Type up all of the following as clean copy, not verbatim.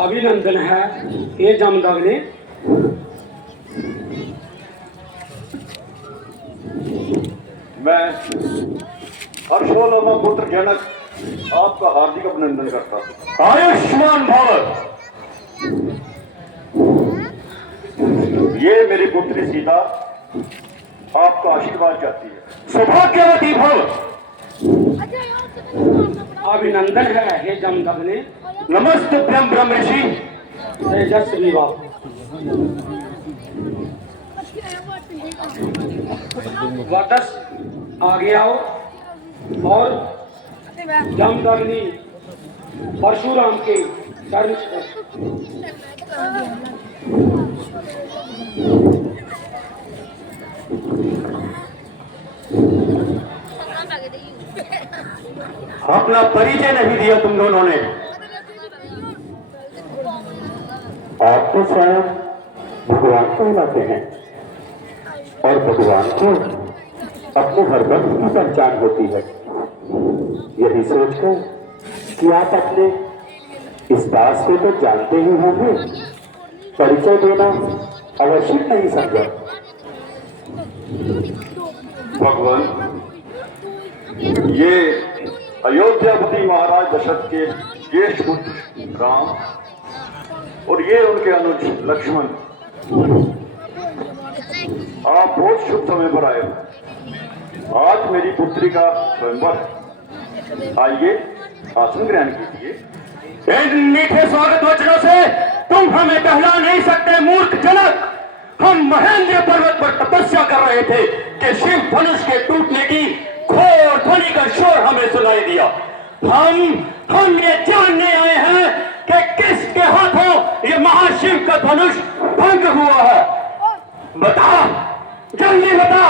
अभिनंदन है ये जमदग्नि। मैं हर्षोल्लामा पुत्र जनक आपका हार्दिक अभिनंदन करता हूँ। आयुष्मान भव। ये मेरी पुत्री सीता आपका आशीर्वाद चाहती है। सौभाग्यवती भव। अभिनंदन है हे जमदग्नि। नमस्तुभ्यं ब्रह्म ऋषि। तेजस्वी बाबू वापस आगे आओ और जमदग्नि परशुराम के चरण अपना परिचय नहीं दिया तुम दोनों ने। आप तो स्वयं भगवान कहलाते हैं और भगवान को अपने हर वक्त की पहचान होती है। यही सोचकर कि आप अपने इस दास को तो जानते ही होंगे, परिचय देना आवश्यक नहीं समझा। भगवान, ये अयोध्यापति महाराज दशरथ के ज्येष्ठ पुत्र राम और ये उनके अनुज लक्ष्मण, आप बहुत शुभ समय पर आए हो। आज मेरी पुत्री का स्वयंवर है। आइए आसन ग्रहण कीजिए। इन मीठे स्वागत वचनों से तुम हमें बहला नहीं सकते मूर्ख जनक। हम महेंद्र पर्वत पर तपस्या कर रहे थे कि शिव धनुष के टूटने की घोर ध्वनि का शोर हमें सुनाई दिया। हम ये जानने आए हैं कि किसके हाथों ये महाशिव का धनुष भंग हुआ है। बता, जल्दी बता,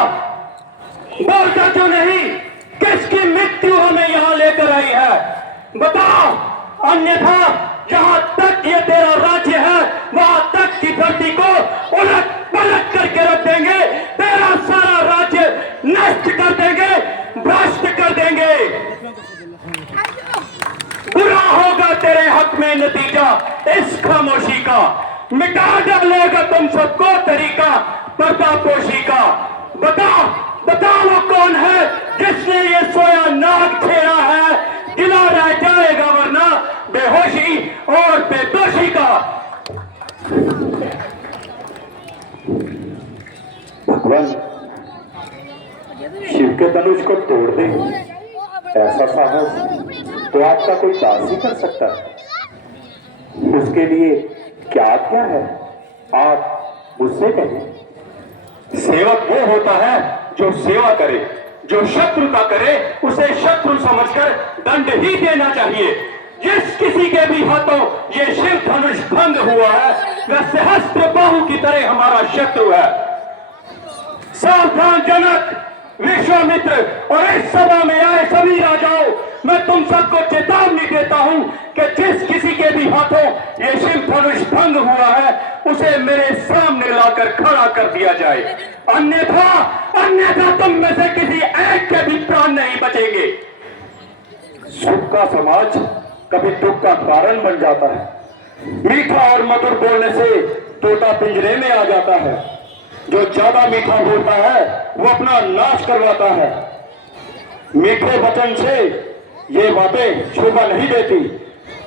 बोलता क्यों नहीं? किसकी मृत्यु हमें यहाँ लेकर आई है? बताओ, अन्यथा जहाँ तक ये तेरा राज्य है वहां तक की धरती को उलट पलट करके रख देंगे। तेरा सारा राज्य नष्ट कर देंगे, भ्रष्ट कर देंगे। बुरा होगा तेरे हक में नतीजा इस खामोशी का। मिटा डालेगा तुम सबको तरीका पर्दापोशी का। बताओ बताओ वो कौन है जिसने ये सोया नाग छेड़ा है? गिला रह जाएगा वरना बेहोशी और बेदोशी का। भगवान, शिव के धनुष को तोड़ दे, ऐसा साहस तो आपका कोई दास ही कर सकता है। उसके लिए क्या क्या है आप मुझसे कहें। सेवक वो होता है जो सेवा करे, जो शत्रुता करे उसे शत्रु समझकर दंड ही देना चाहिए। जिस किसी के भी हाथों ये शिव धनुष भंग हुआ है वह सहस्त्र बाहु की तरह हमारा शत्रु है। सावधान जनक, विश्वामित्र और इस सभा में आए सभी राजाओं, मैं तुम सबको चेतावनी देता हूं कि जिस किसी के भी हाथों ये शिव धनुष भंग हुआ है उसे मेरे सामने लाकर खड़ा कर दिया जाए, अन्यथा अन्यथा तुम में से किसी एक के भी प्राण नहीं बचेंगे। सुख का समाज कभी दुख का कारण बन जाता है। मीठा और मधुर बोलने से तोता पिंजरे में आ जाता है, जो ज्यादा मीठा बोलता है वो अपना नाश करवाता है। मीठे वचन से ये बातें शोभा नहीं देती।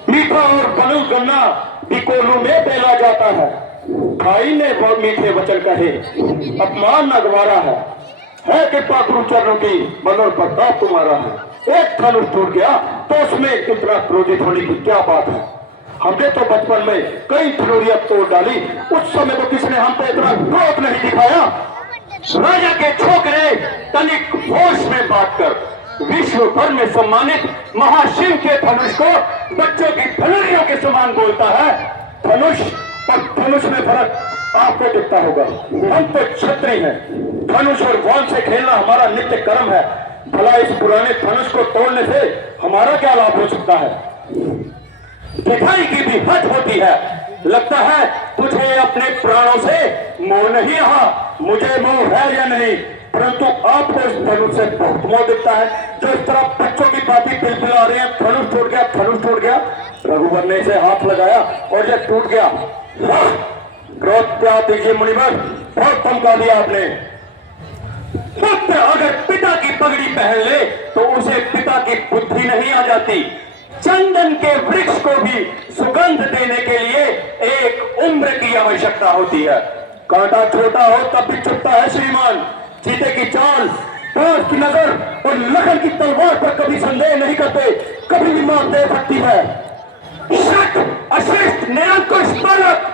मीठा और बनू गन्ना टिकोलू में बेला जाता है। भाई ने बहुत मीठे वचन कहे, अपमान न गवारा है कृपा गुरु चरणों की, मनोर प्रताप तुम्हारा है। एक धनुष टूट गया तो उसमें इतना क्रोधित होने की क्या बात है। हमने तो बचपन में कई धनुरियां तोड़ डाली, उस समय तो किसने हम पे इतना क्रोध नहीं दिखाया। राजा के छोकरे तनिक होश में बात कर विश्व भर में सम्मानित महाशिव के धनुष को बच्चों की धनुरियों के समान बोलता है। धनुष और धनुष में फर्क आपको दिखता होगा। हम तो क्षत्रिय हैं, धनुष और बाण से खेलना हमारा नित्य कर्म है। भला इस पुराने धनुष को तोड़ने से हमारा क्या लाभ हो सकता है। दिखाई की भी हद होती है। लगता है तुझे अपने प्राणों से मोह नहीं रहा। मुझे मोह है या नहीं, परंतु आपको इस धनुष से बहुत मोह दिखता है। जो इस तरह बच्चों की बातें पिलपिला रहे हैं, धनुष टूट गया, धनुष टूट गया। रघुवर ने इसे हाथ लगाया और यह टूट गया। क्रोध त्याग दीजिए मुनिवर, बहुत धमका दिया आपने। पुत्र अगर पिता की पगड़ी पहन ले तो उसे पिता की बुद्धि नहीं आ जाती। चंदन के वृक्ष को भी सुगंध देने के लिए एक उम्र की आवश्यकता होती है। कांटा छोटा हो तब भी चुभता है श्रीमान। चीते की चाल, बाज की नजर और लखन की तलवार पर कभी संदेह नहीं करते, कभी भी मार दे सकती है। शक, अशिष्ट, निरंकुश बालक,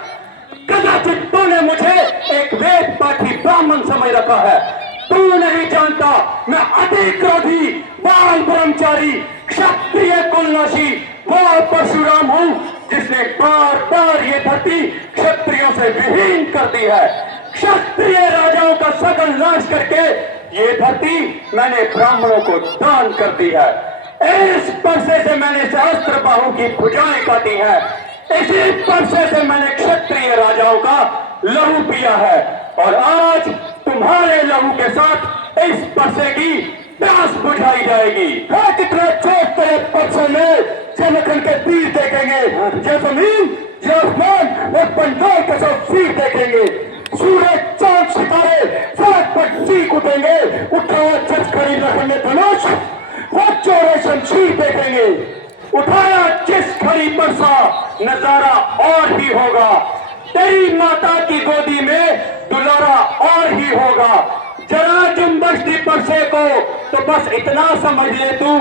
कदाचित तूने मुझे एक वेद पाठी ब्राह्मण समझ रखा है। तू नहीं जानता मैं अति क्रोधी, बाल ब्रह्मचारी, क्षत्रिय कुलनाशी वो परशुराम हूं जिसने बार बार ये धरती क्षत्रियों से विहीन कर दी है। क्षत्रिय राजाओं का सकल नाश करके ये धरती मैंने ब्राह्मणों को दान कर दी है। इस परसे से मैंने सहस्त्र बाहु की भुजाएं काटी है। इसी परसे से मैंने क्षत्रिय राजाओं का लहू पिया है और आज तुम्हारे लहू के साथ इस परसे की प्यास बुझाई जाएगी। है कितना चोट तेरे परसे में, जनखन के तीर देखेंगे, ये जमीन, ये आसमान और पंडाल के साथ सिर देखेंगे। सूरज, चांद, सितारे सड़क पर चीख उठेंगे। उठाया जज खड़ी लखन में धनुष, वो चोरे शमशीर देखेंगे। उठाया जिस खड़ी परसा, नजारा और ही होगा। तेरी माता की गोदी में दुलारा और ही होगा। जरा जुम्बश दी परसे को तो बस इतना समझ ले तू,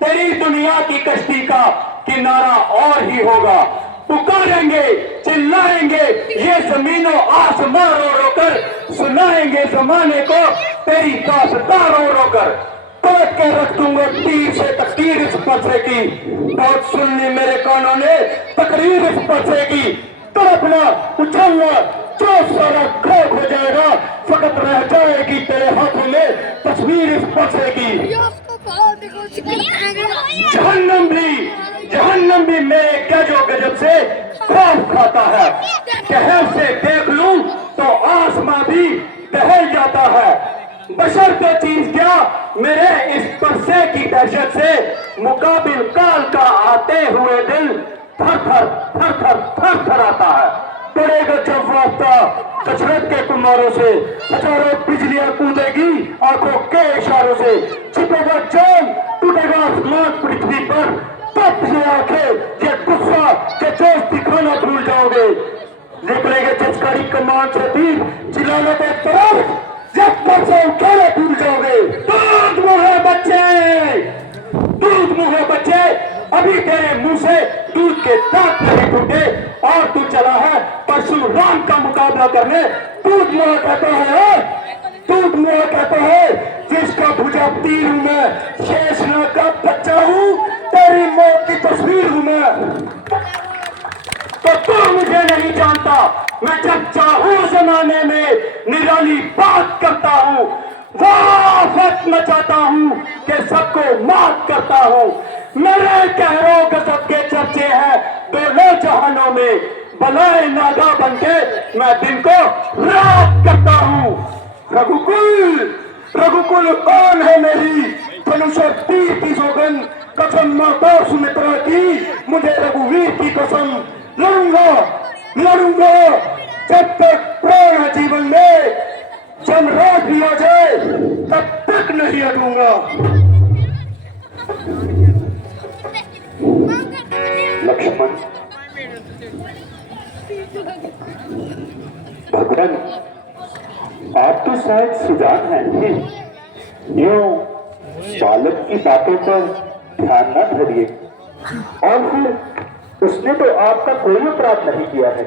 तेरी दुनिया की कश्ती का किनारा और ही होगा। पुकारेंगे, चिल्लाएंगे, ये जमीनों आसमां रो रो कर सुनाएंगे जमाने को तेरी दास्तां रो रो कर। काट के रख दूंगा तीर से तकदीर इस परसे की। बहुत सुननी मेरे कानों ने तकरीर इस परसे की। तड़पना, उछलना, जो सारा खाक हो जाएगा, फकत रह जाएगी तेरे हाथों में तस्वीर इस परसे की। जहन्नम भी मेरे गजो गजब से खौफ खाता है। कहर से देख लूं तो आसमां भी दहल जाता है। बशर पे चीज क्या मेरे इस परसे की दहशत से मुकाबिल काल का आते हुए दिल थर थर थर थर थर थर आता है। पड़ेगा जब वास्ता कचरत के कुमारों से, हजारों बिजलियां कूदेगी आंखों के इशारों से। छिपेगा जान, टूटेगा आसमान पृथ्वी पर, तब ये आंखें, ये गुस्सा, ये जोश दिखाना भूल जाओगे। निकलेंगे चिचकारी कमान से तीर, चिल्लाने के तरफ जब तक से उठाने भूल जाओगे। दूध मुहे बच्चे, दूध मुहे बच्चे, अभी तेरे मुंह से दूध के दांत नहीं टूटे और तू चला है परशुराम का मुकाबला करने। दूध मुहा कहता है, दूध मुहा कहता है जिसका भुजा तीर हूं मैं, शेषनाग का बच्चा हूं, तेरी मौत की तस्वीर हूं मैं। तो तू मुझे नहीं जानता, मैं जब चाहूं जमाने में निराली बात करता हूं। वाफत मैं चाहता हूँ कि सबको माफ करता हूँ। मेरे कहरों गजब के चर्चे हैं दोनों जहानों में, बलाए नागा बनके मैं दिन को रात करता हूँ। रघुकुल कौन है मेरी धनुष और तीर की सौगंध, कसम माता सुमित्रा की मुझे रघुवीर की कसम। लड़ूंगा जब तक प्राण है जीवन में, जमराज भी आ जाए तब तक नहीं हटूंगा। लक्ष्मण, भगवान, आप तो शायद सुजान हैं, यूं बालक की बातों पर ध्यान न धरिए। और फिर उसने तो आपका कोई अपराध नहीं किया है।